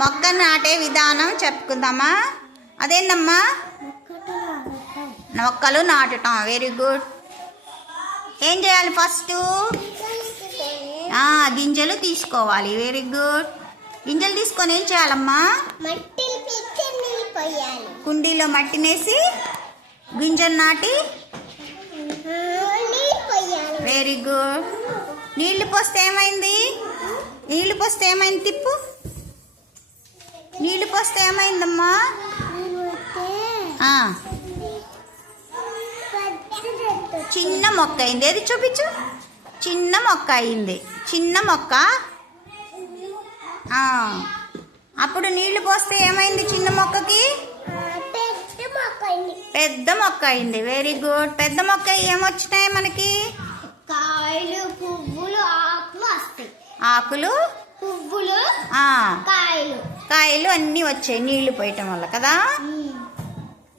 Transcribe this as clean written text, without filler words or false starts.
మొక్క నాటే విధానం చెప్పుకుందామా? అదేంటమ్మా? మొక్కలు నాటటం. Very good. ఏం చేయాలి ఫస్ట్? గింజలు తీసుకోవాలి. Very good. గింజలు తీసుకొని ఏం చేయాలమ్మా? కుండీలో మట్టినేసి గింజలు నాటి వెరీ గుడ్. నీళ్లు పోస్తే ఏమైంది? తిప్పు. నీళ్లు పోస్తే ఏమైందమ్మా? చిన్న మొక్క అయింది. ఏది చూపించు. చిన్న మొక్క అయింది. చిన్న మొక్క. అప్పుడు నీళ్లు పోస్తే ఏమైంది? చిన్న మొక్కకి పెద్ద మొక్క అయింది. Very good. పెద్ద మొక్క ఏమొచ్చినాయి మనకి? కాయలు, పువ్వులు, ఆకులు వస్తాయి. ఆకులు, పువ్వులు, కాయలు అన్నీ వచ్చాయి నీళ్లు పోయటం వల్ల కదా.